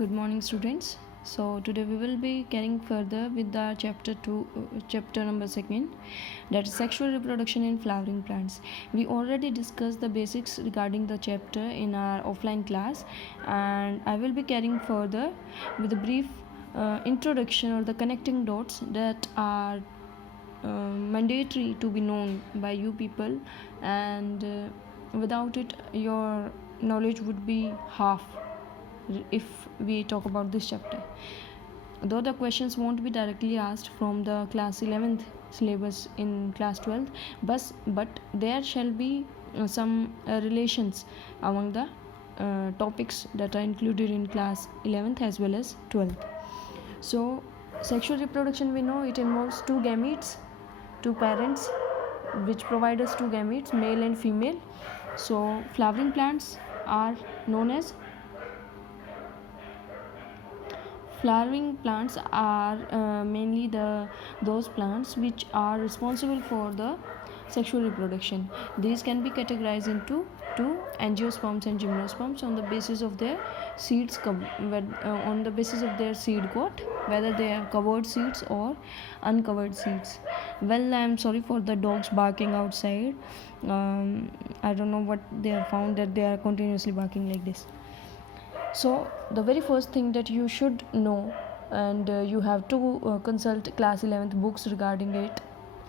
Good morning, students. So today we will be carrying further with the chapter number 2, that is sexual reproduction in flowering plants. We already discussed the basics regarding the chapter in our offline class, and I will be carrying further with a brief introduction or the connecting dots that are mandatory to be known by you people, and without it your knowledge would be half if we talk about this chapter. Though the questions won't be directly asked from the class 11th syllabus in class 12th, but there shall be some relations among the topics that are included in class 11th as well as 12th. So sexual reproduction, we know it involves two gametes, two parents which provide us two gametes, male and female. So flowering plants are known as mainly those plants which are responsible for the sexual reproduction. These can be categorized into two, angiosperms and gymnosperms, on the basis of their seeds on the basis of their seed coat, whether they are covered seeds or uncovered seeds. Well, I am sorry for the dogs barking outside. I don't know what they have found that they are continuously barking like this. So the very first thing that you should know, and you have to consult class 11th books regarding it,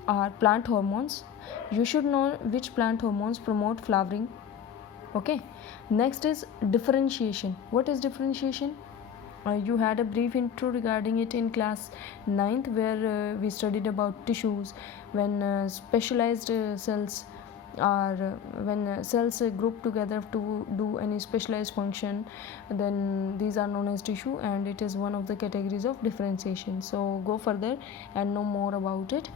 are plant hormones. You should know which plant hormones promote flowering. Okay, next is differentiation. What is differentiation? You had a brief intro regarding it in class 9th, where we studied about tissues, when specialized cells are when cells group together to do any specialized function, then these are known as tissue, and it is one of the categories of differentiation. So go further and know more about it.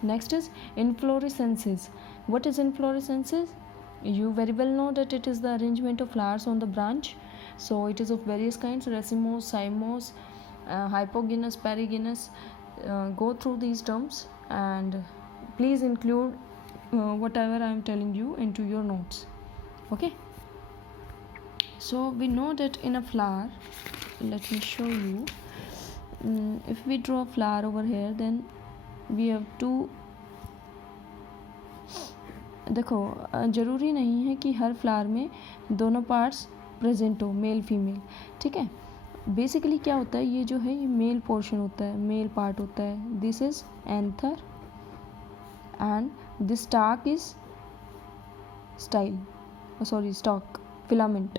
Next is inflorescences. What is inflorescences? You very well know that it is the arrangement of flowers on the branch. So it is of various kinds: racemose, cymose, hypogynous, perigynous. Go through these terms and please include whatever I am telling you into your notes. Okay, so we know that in a flower, let me show you. If we draw a flower over here, then we have two. देखो, ज़रूरी नहीं है कि हर flower में दोनों parts present हो, male female. ठीक है, बेसिकली क्या होता है, ये जो है ये मेल पोर्शन होता है, मेल पार्ट होता है. This is anther and this stock is stock filament.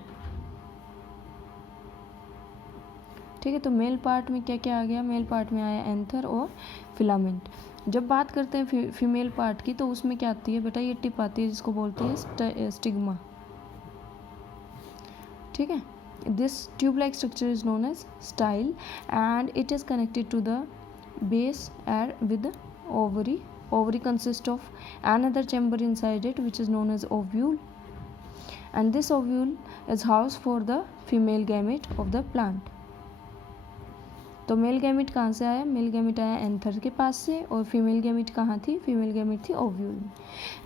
ठीक है, तो मेल पार्ट में क्या क्या आ गया? मेल पार्ट में आया एंथर और फिलामेंट. जब बात करते हैं फीमेल पार्ट की, तो उसमें क्या आती है बेटा? ये टिप आती है जिसको बोलते हैं स्टिग्मा. ठीक है, this tube like structure is known as style and it is connected to the base and with ovary. Ovary consists of another chamber inside it which is known as ovule, and this ovule is housed for the female gamete of the plant. तो male gamete कहाँ से आया? Male gamete आया anther के पास से, और female gamete कहाँ थी? फीमेल गैमिट थी ओव्यूल.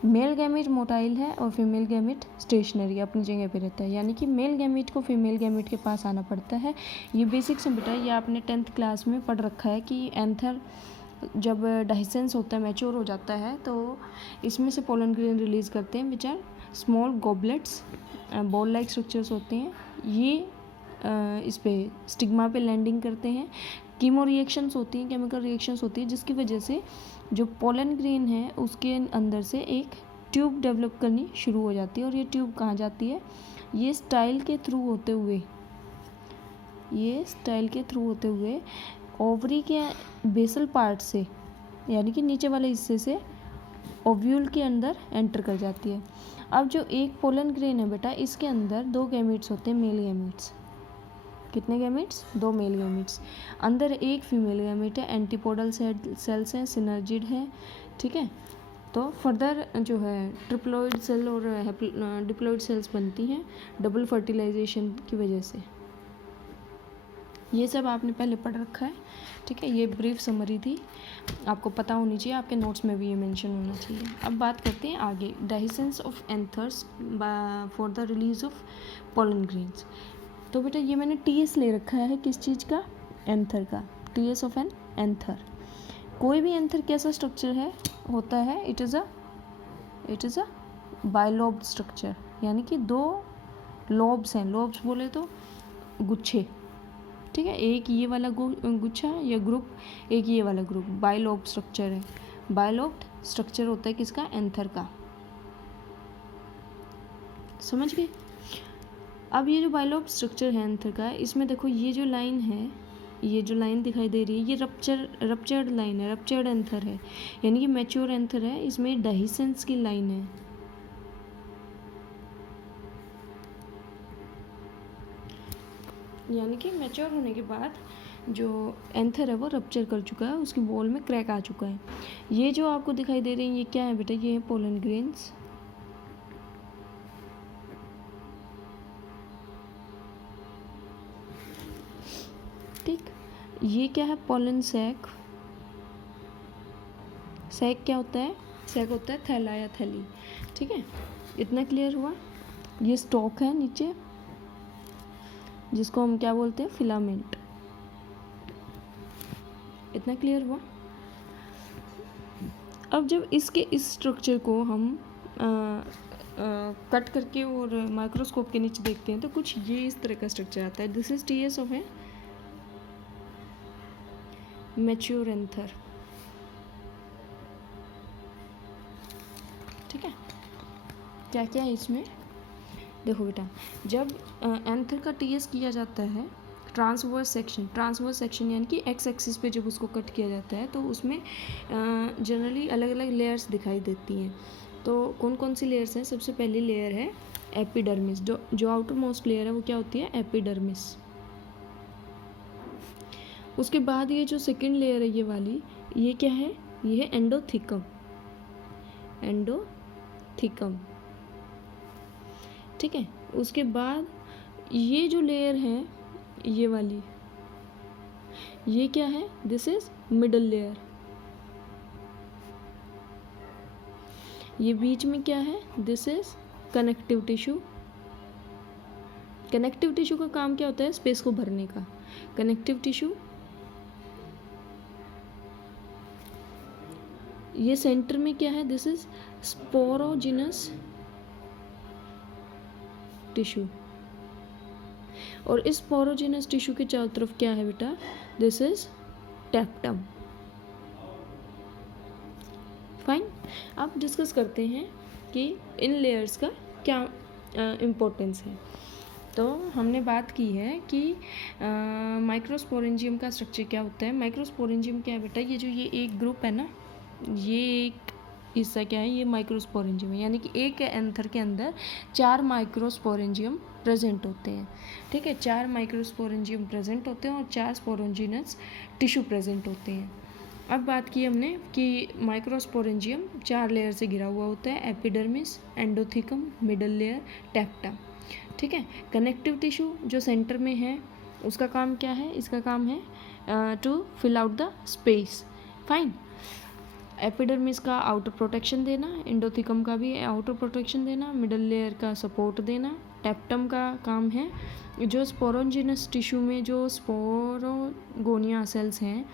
मेल गैमिट मोटाइल है और फीमेल गैमिट स्टेशनरी, अपनी जगह पे रहता है. यानी कि मेल गैमिट को फीमेल गैमिट के पास आना पड़ता है. ये बेसिक से बेटा, ये आपने 10th क्लास में पढ़ रखा है कि एंथर जब डाइसेंस होता है, मैच्योर हो जाता है, तो इसमें से पोलन ग्रेन रिलीज़ करते हैं which are small goblets, ball like structures होते हैं. ये इस पे स्टिग्मा पे लैंडिंग करते हैं. कीमो रिएक्शंस होती हैं, केमिकल रिएक्शंस होती है, जिसकी वजह से जो पोलन ग्रेन है उसके अंदर से एक ट्यूब डेवलप करनी शुरू हो जाती है. और ये ट्यूब कहाँ जाती है? ये स्टाइल के थ्रू होते हुए ओवरी के बेसल पार्ट से, यानी कि नीचे वाले हिस्से से ओव्यूल के अंदर एंटर कर जाती है. अब जो एक पोलन ग्रेन है बेटा, इसके अंदर दो गैमेट्स होते हैं, मेल गैमेट्स. कितने गैमेट्स? दो मेल गैमेट्स. अंदर एक फीमेल गैमेट है, एंटीपोडल सेल्स हैं, सिनर्जिड है. ठीक है, तो फर्दर जो है ट्रिप्लॉइड सेल और डिप्लॉइड सेल्स बनती हैं डबल फर्टिलाइजेशन की वजह से. ये सब आपने पहले पढ़ रखा है. ठीक है, ये ब्रीफ समरी थी, आपको पता होनी चाहिए, आपके नोट्स में भी ये मेंशन होना चाहिए. अब बात करते हैं आगे, dehiscence of anthers for the release of pollen grains. तो बेटा ये मैंने TS ले रखा है किस चीज़ का, एंथर का, TS ऑफ एन एंथर। कोई भी एंथर कैसा स्ट्रक्चर है होता है, it is a bilobed structure, यानी कि 2 लॉब्स हैं, लॉब्स बोले तो गुच्छे, ठीक है, एक ये वाला गुच्छा या ग्रुप, एक ये वाला ग्रुप, बाइलोब स्ट्रक्चर है। बाइलोब्ड स्ट्रक्चर होता है किसका, एंथर का, समझ गए। अब ये जो बाइलोब स्ट्रक्चर है एंथर का, इसमें देखो ये जो लाइन है, ये जो लाइन दिखाई दे रही है, ये रप्चर्ड लाइन है, रप्चर्ड एंथर है, यानी कि मैच्योर एंथर है, इसमें डेहिसेंस की लाइन है। यानी कि मैच्योर होने के बाद जो एंथर है वो रप्चर कर चुका है, उसकी वॉल में क्रैक आ चुका है। ये जो आपको दिखाई दे रही है ये क्या है बेटा, ये है पोलन ग्रेन्स, ठीक। ये क्या है, पोलन सैक। सैक क्या होता है, सैक होता है थैला या थैली, ठीक है, इतना क्लियर हुआ। ये स्टॉक है नीचे, जिसको हम क्या बोलते हैं, फिलामेंट, इतना क्लियर हुआ। अब जब इसके इस स्ट्रक्चर को हम कट करके और माइक्रोस्कोप के नीचे देखते हैं तो कुछ ये इस तरह का स्ट्रक्चर आता है। This is TS of A mature anther, ठीक है। क्या क्या है इसमें, देखो बेटा, जब एंथर का TS किया जाता है, ट्रांसवर्स सेक्शन यानी कि एक्स एक्सिस पे जब उसको कट किया जाता है तो उसमें जनरली अलग अलग लेयर्स दिखाई देती हैं। तो कौन कौन सी लेयर्स हैं, सबसे पहली लेयर है एपिडर्मिस, जो आउटर मोस्ट लेयर है वो क्या होती है, एपिडर्मिस। उसके बाद ये जो सेकेंड लेयर है ये वाली, ये क्या है, ये है एंडोथिकम, ठीक है। उसके बाद ये जो लेयर है ये वाली, ये क्या है, दिस इज मिडल लेयर। ये बीच में क्या है, this is connective tissue. Connective tissue का काम क्या होता है, स्पेस को भरने का, कनेक्टिव टिश्यू। ये सेंटर में क्या है, दिस इज स्पोरोजिनस टिश्यू, और इस स्पोरोजिनस टिश्यू के चारों तरफ क्या है बेटा, दिस इज टेप्टम। फाइन। अब डिस्कस करते हैं कि इन लेयर्स का क्या इम्पोर्टेंस है। तो हमने बात की है कि माइक्रोस्पोरेंजियम का स्ट्रक्चर क्या होता है। माइक्रोस्पोरेंजियम क्या है बेटा, ये जो ये एक ग्रुप है ना, ये एक हिस्सा क्या है, ये माइक्रोस्पोरेंजियम है, यानी कि एक एंथर के अंदर 4 माइक्रोस्पोरेंजियम प्रेजेंट होते हैं, ठीक है। 4 माइक्रोस्पोरेंजियम प्रेजेंट होते हैं और 4 स्पोरेंजिनस टिश्यू प्रेजेंट होते हैं। अब बात की हमने कि माइक्रोस्पोरेंजियम 4 लेयर से घिरा हुआ होता है, एपिडर्मिस, एंडोथिकम, मिडल लेयर, टेप्टा, ठीक है। कनेक्टिव टिश्यू जो सेंटर में है उसका काम क्या है, इसका काम है to fill out the space, fine. Epidermis का आउटर प्रोटेक्शन देना, एंडोथिकम का भी आउटर प्रोटेक्शन देना, मिडल लेयर का सपोर्ट देना, टेप्टम का काम है जो स्पोरोजिनस टिश्यू में जो स्पोरोगोनिया सेल्स हैं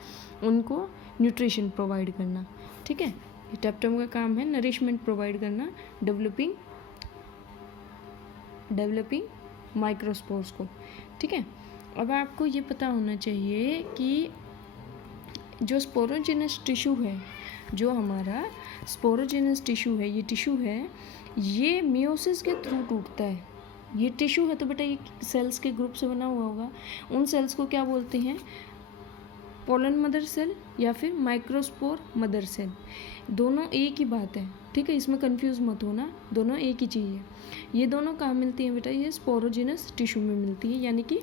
उनको न्यूट्रिशन प्रोवाइड करना, ठीक है। टेप्टम का काम है नरिशमेंट प्रोवाइड करना, डेवलपिंग माइक्रोस्पोर्स को, ठीक है। अब आपको ये पता होना चाहिए कि जो स्पोरोजिनस टिश्यू है, जो हमारा स्पोरोजिनस टिश्यू है, ये टिश्यू है, ये मियोसिस के थ्रू टूटता है। ये टिश्यू है तो बेटा ये सेल्स के ग्रुप से बना हुआ होगा। उन सेल्स को क्या बोलते हैं, पोलन मदर सेल या फिर माइक्रोस्पोर मदर सेल। दोनों एक ही बात है, ठीक है, इसमें कंफ्यूज मत होना, दोनों एक ही चीज़ है। ये दोनों कहाँ मिलती हैं बेटा, ये स्पोरोजिनस टिश्यू में मिलती है, यानी कि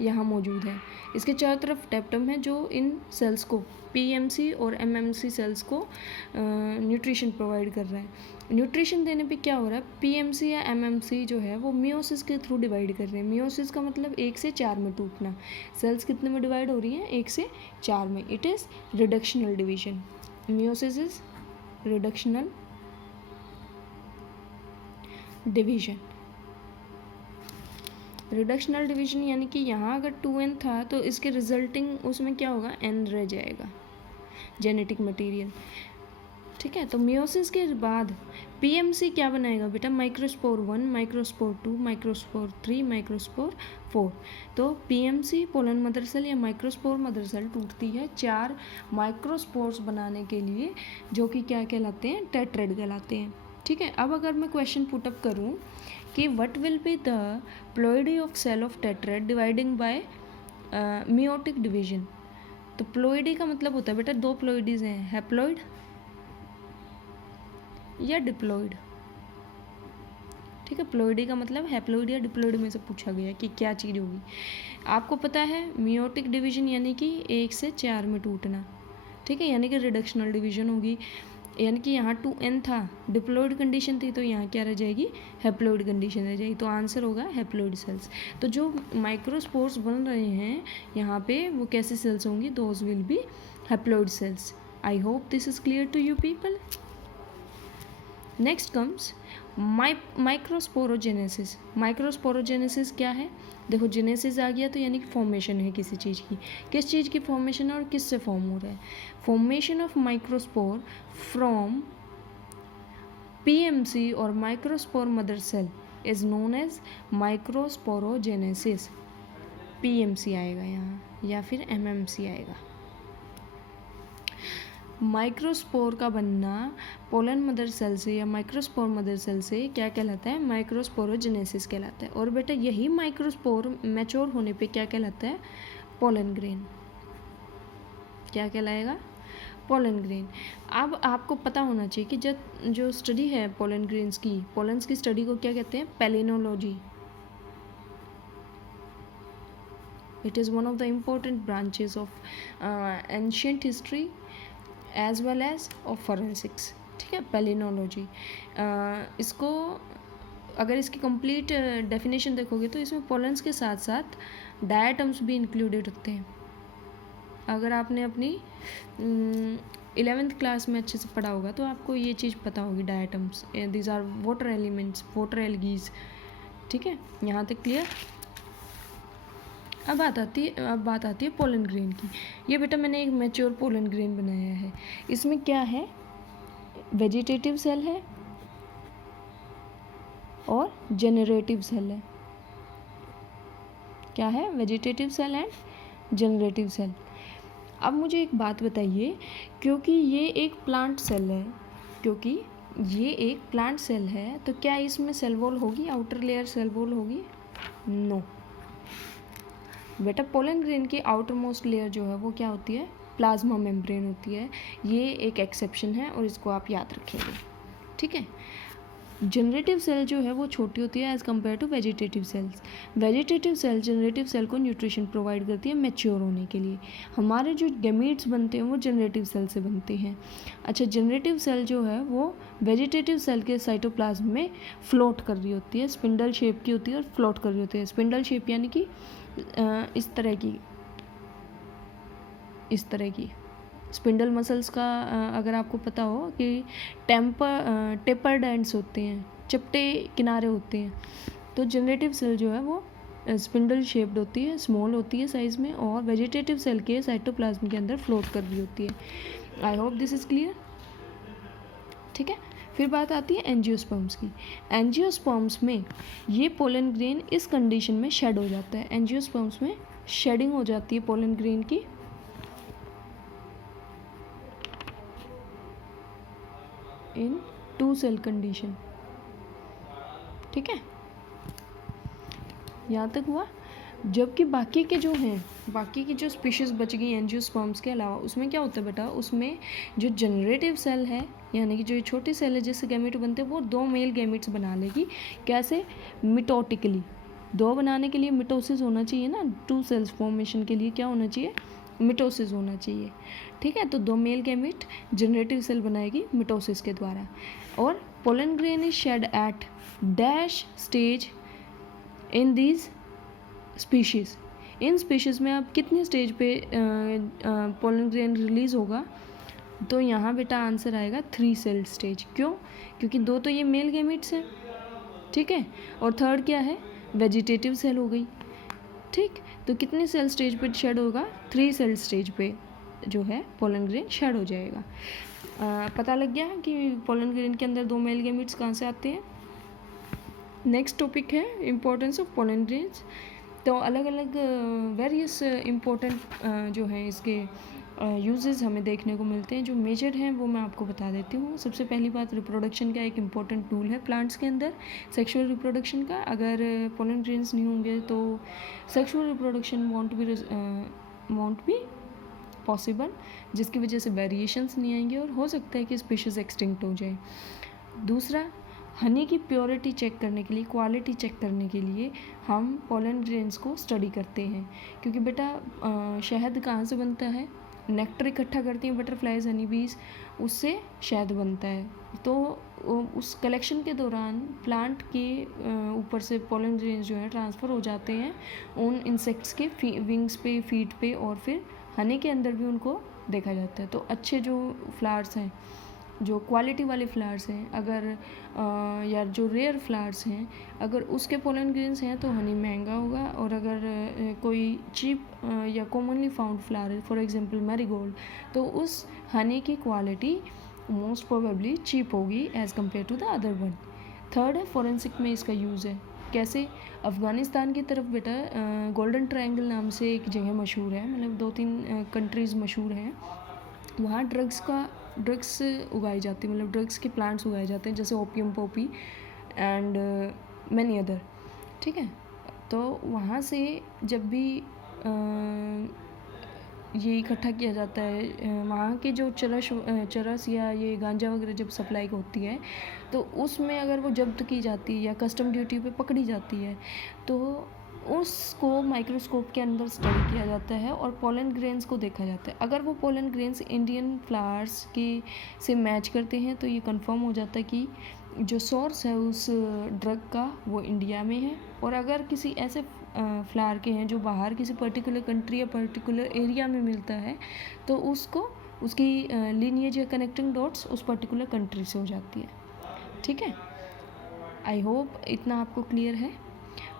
यहाँ मौजूद है। इसके चारों तरफ टेप्टम है जो इन सेल्स को, PMC और MMC सेल्स को न्यूट्रिशन प्रोवाइड कर रहा है। न्यूट्रिशन देने पे क्या हो रहा है, PMC या MMC जो है वो मियोसिस के थ्रू डिवाइड कर रहे हैं। मियोसिस का मतलब 1 से 4 में टूटना। सेल्स कितने में डिवाइड हो रही हैं, 1 से 4 में। It is reductional division. Meiosis is reductional division. Reductional division यानी कि यहाँ अगर 2n था तो इसके रिजल्टिंग उसमें क्या होगा, n रह जाएगा जेनेटिक मटेरियल। ठीक है, तो मियोसिस के बाद पीएमसी क्या बनाएगा बेटा, माइक्रोस्पोर 1, माइक्रोस्पोर 2, माइक्रोस्पोर 3, माइक्रोस्पोर 4। तो पीएमसी पोलन मदर सेल या माइक्रोस्पोर मदर सेल टूटती है 4 माइक्रोस्पोर्स बनाने के लिए, जो कि क्या कहलाते हैं, टेट्रेड कहलाते हैं। ठीक है, अब अगर मैं क्वेश्चन पुटअप करूँ कि what will be the ploidy of cell of tetrad dividing by meiotic division. तो प्लोइडी का मतलब होता है बेटा 2 प्लोइडीज हैं, हैप्लॉइड या डिप्लॉइड। ठीक है, प्लोइडी का मतलब हैप्लॉइड या डिप्लॉइड में से पूछा गया कि क्या चीज़ होगी। आपको पता है मियोटिक डिवीजन यानी कि 1 से 4 में टूटना। ठीक है, यानी कि रिडक्शनल डिवीजन होगी, यानी कि यहाँ 2n था, डिप्लॉइड कंडीशन थी, तो यहाँ क्या रह जाएगी, हैप्लॉइड कंडीशन रह जाएगी। तो आंसर होगा हैप्लॉइड सेल्स। तो जो माइक्रोस्पोर्स बन रहे हैं यहाँ पे वो कैसे सेल्स होंगी, those will be haploid cells. I hope this is clear to you people. Next comes microsporogenesis. Microsporogenesis क्या है, देखो जेनेसिस आ गया तो यानी कि फॉर्मेशन है किसी चीज़ की। किस चीज़ की फॉर्मेशन है और किस से फॉर्म हो रहा है, formation of microspore from PMC और microspore mother cell is known as microsporogenesis. PMC आएगा यहाँ या फिर एमएमसी आएगा। माइक्रोस्पोर का बनना पोलन मदर सेल से या माइक्रोस्पोर मदर सेल से क्या कहलाता है, माइक्रोस्पोरोजेनेसिस कहलाता है। और बेटा यही माइक्रोस्पोर मैच्योर होने पे क्या कहलाता है, पोलन ग्रेन। क्या कहलाएगा, पोलन ग्रेन। अब आपको पता होना चाहिए कि जब जो स्टडी है पोलन ग्रेन्स की, पोलन्स की स्टडी को क्या कहते हैं, palynology. It is one of the important branches of ancient history as well as of forensics. ठीक है, पैलिनोलॉजी। इसको अगर इसकी कंप्लीट डेफिनेशन देखोगे तो इसमें पोलन्स के साथ साथ डायटम्स भी इंक्लूडेड होते हैं। अगर आपने अपनी 11th क्लास में अच्छे से पढ़ा होगा तो आपको ये चीज़ पता होगी, diatoms these are water elements, water algae. ठीक है, यहाँ तक क्लियर। अब बात आती है पोलन ग्रेन की। ये बेटा मैंने एक मैच्योर पोलन ग्रेन बनाया है। इसमें क्या है, वेजिटेटिव सेल है और जनरेटिव सेल है। क्या है, vegetative cell and generative cell. अब मुझे एक बात बताइए, क्योंकि ये एक प्लांट सेल है तो क्या इसमें सेल वॉल होगी, आउटर लेयर सेल वॉल होगी? नो बेटा, पोलन ग्रेन की आउटर मोस्ट लेयर जो है वो क्या होती है, प्लाज्मा मेम्ब्रेन होती है। ये एक एक्सेप्शन है और इसको आप याद रखेंगे। ठीक है, जनरेटिव सेल जो है वो छोटी होती है as compared to vegetative cells. Vegetative cell generative cell को न्यूट्रिशन प्रोवाइड करती है मैच्योर होने के लिए। हमारे जो गैमीट्स बनते हैं वो जनरेटिव सेल से बनते हैं। अच्छा, जनरेटिव सेल जो है वो वेजिटेटिव सेल के साइटोप्लाज्म में फ्लोट कर रही होती है, स्पिंडल शेप की होती है और फ्लोट कर रही होती है। स्पिंडल शेप यानी कि इस तरह की स्पिंडल मसल्स का अगर आपको पता हो कि टेपर्ड एंड्स होते हैं, चपटे किनारे होते हैं, तो जनरेटिव सेल जो है वो स्पिंडल शेप्ड होती है, स्मॉल होती है साइज़ में, और वेजिटेटिव सेल के साइटोप्लाज्म के अंदर फ्लोट कर रही होती है। आई होप दिस इज़ क्लियर। ठीक है, फिर बात आती है एंजियोस्पर्म्स की। एंजियोस्पर्म्स में ये पोलन ग्रेन इस कंडीशन में शेड हो जाता है। एंजियोस्पर्म्स में शेडिंग हो जाती है पोलन ग्रेन की। इन 2 सेल कंडीशन। ठीक है, यहाँ तक हुआ। जबकि बाकी की जो स्पीशीज़ बच गई एंजियोस्पर्म्स के अलावा, उसमें क्या होता है बेटा, उसमें जो जनरेटिव सेल है यानी कि जो छोटी सेल है जिससे गैमेट बनते हैं वो 2 मेल गैमेट्स बना लेगी। कैसे, मिटोटिकली। 2 बनाने के लिए मिटोसिस होना चाहिए ना, 2 सेल्स फॉर्मेशन के लिए क्या होना चाहिए, मिटोसिस होना चाहिए। ठीक है, तो 2 मेल गैमेट जनरेटिव सेल बनाएगी मिटोसिस के द्वारा। और pollen grain is shed at dash stage in these species. इन स्पीशीज़ में अब कितनी स्टेज पे पोलन ग्रेन रिलीज़ होगा, तो यहाँ बेटा आंसर आएगा 3 सेल स्टेज। क्यों, क्योंकि 2 तो ये मेल गैमेट्स हैं। ठीक है, और थर्ड क्या है, वेजिटेटिव सेल हो गई, ठीक। तो कितने सेल स्टेज पे शेड होगा, 3 सेल स्टेज पे जो है पोलन ग्रेन शेड हो जाएगा। पता लग गया कि पोलन ग्रेन के अंदर 2 मेल गैमेट्स कहाँ से आते हैं। नेक्स्ट टॉपिक है इम्पोर्टेंस ऑफ पोलन ग्रेन्स। तो अलग अलग वेरियस इम्पोर्टेंट जो है इसके यूजेस हमें देखने को मिलते हैं। जो मेजर हैं वो मैं आपको बता देती हूँ। सबसे पहली बात, रिप्रोडक्शन का एक इम्पॉर्टेंट टूल है प्लांट्स के अंदर, सेक्सुअल रिप्रोडक्शन का। अगर पोलन ग्रेन्स नहीं होंगे तो sexual reproduction want be possible, जिसकी वजह से वेरिएशंस नहीं आएंगे और हो सकता है कि स्पीशीज़ एक्सटिंक्ट हो जाए। दूसरा, हनी की प्योरिटी चेक करने के लिए, क्वालिटी चेक करने के लिए हम पोलन ग्रेन्स को स्टडी करते हैं, क्योंकि बेटा शहद कहाँ से बनता है, नेक्टर इकट्ठा करती हैं बटरफ्लाइज, हनी बीज, उससे शहद बनता है। तो उस कलेक्शन के दौरान प्लांट के ऊपर से पोलन ग्रेन्स जो है ट्रांसफ़र हो जाते हैं उन इंसेक्ट्स के विंग्स पे, फीट पे, और फिर हनी के अंदर भी उनको देखा जाता है। तो अच्छे जो फ्लावर्स हैं, जो क्वालिटी वाले फ्लावर्स हैं, अगर या जो रेयर फ्लावर्स हैं, अगर उसके पोलन ग्रेन्स हैं तो हनी महंगा होगा। और अगर कोई चीप या कॉमनली फाउंड फ्लावर है, फॉर एग्जांपल मैरीगोल्ड, तो उस हनी की क्वालिटी मोस्ट प्रोबेबली चीप होगी as compared to the other one. Third है, फॉरेंसिक में इसका यूज़ है। कैसे? अफ़गानिस्तान की तरफ बेटा गोल्डन ट्रायंगल नाम से एक जगह मशहूर है, मतलब 2-3 कंट्रीज़ मशहूर हैं। वहाँ ड्रग्स उगाई जाती है, मतलब ड्रग्स के प्लांट्स उगाए जाते हैं, जैसे opium Poppy and many other, ठीक है। तो वहाँ से जब भी ये इकट्ठा किया जाता है, वहाँ के जो चरस या ये गांजा वगैरह जब सप्लाई होती है, तो उसमें अगर वो जब्त की जाती है या कस्टम ड्यूटी पे पकड़ी जाती है, तो उसको माइक्रोस्कोप के अंदर स्टडी किया जाता है और पोलन ग्रेन्स को देखा जाता है। अगर वो पोलन ग्रेन्स इंडियन फ्लावर्स के से मैच करते हैं तो ये कंफर्म हो जाता है कि जो सोर्स है उस ड्रग का वो इंडिया में है। और अगर किसी ऐसे फ्लावर के हैं जो बाहर किसी पर्टिकुलर कंट्री या पर्टिकुलर एरिया में मिलता है, तो उसको उसकी लीनिएज या कनेक्टिंग डॉट्स उस पर्टिकुलर कंट्री से हो जाती है, ठीक है। आई होप इतना आपको क्लियर है।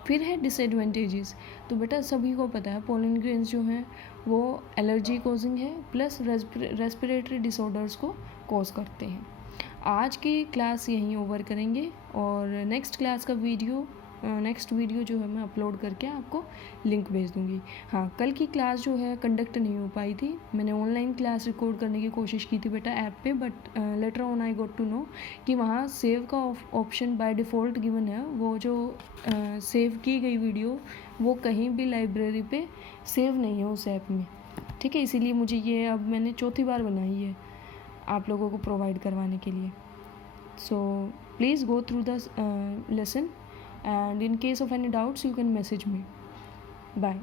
फिर है डिसएडवांटेजेस। तो बेटा सभी को पता है पोलन ग्रेन्स जो हैं वो एलर्जी कोजिंग है, प्लस रेस्पिरेटरी डिसऑर्डर्स को कॉज करते हैं। आज की क्लास यहीं ओवर करेंगे और नेक्स्ट वीडियो जो है मैं अपलोड करके आपको लिंक भेज दूँगी। हाँ, कल की क्लास जो है कंडक्ट नहीं हो पाई थी। मैंने ऑनलाइन क्लास रिकॉर्ड करने की कोशिश की थी बेटा ऐप पे, but later on I got to know कि वहाँ सेव का ऑप्शन बाय डिफ़ॉल्ट गिवन है। वो जो सेव की गई वीडियो वो कहीं भी लाइब्रेरी पे सेव नहीं है उस ऐप में, ठीक है। इसीलिए मुझे ये अब मैंने चौथी बार बनाई है आप लोगों को प्रोवाइड करवाने के लिए। So please go through the lesson and in case of any doubts you can message me. Bye.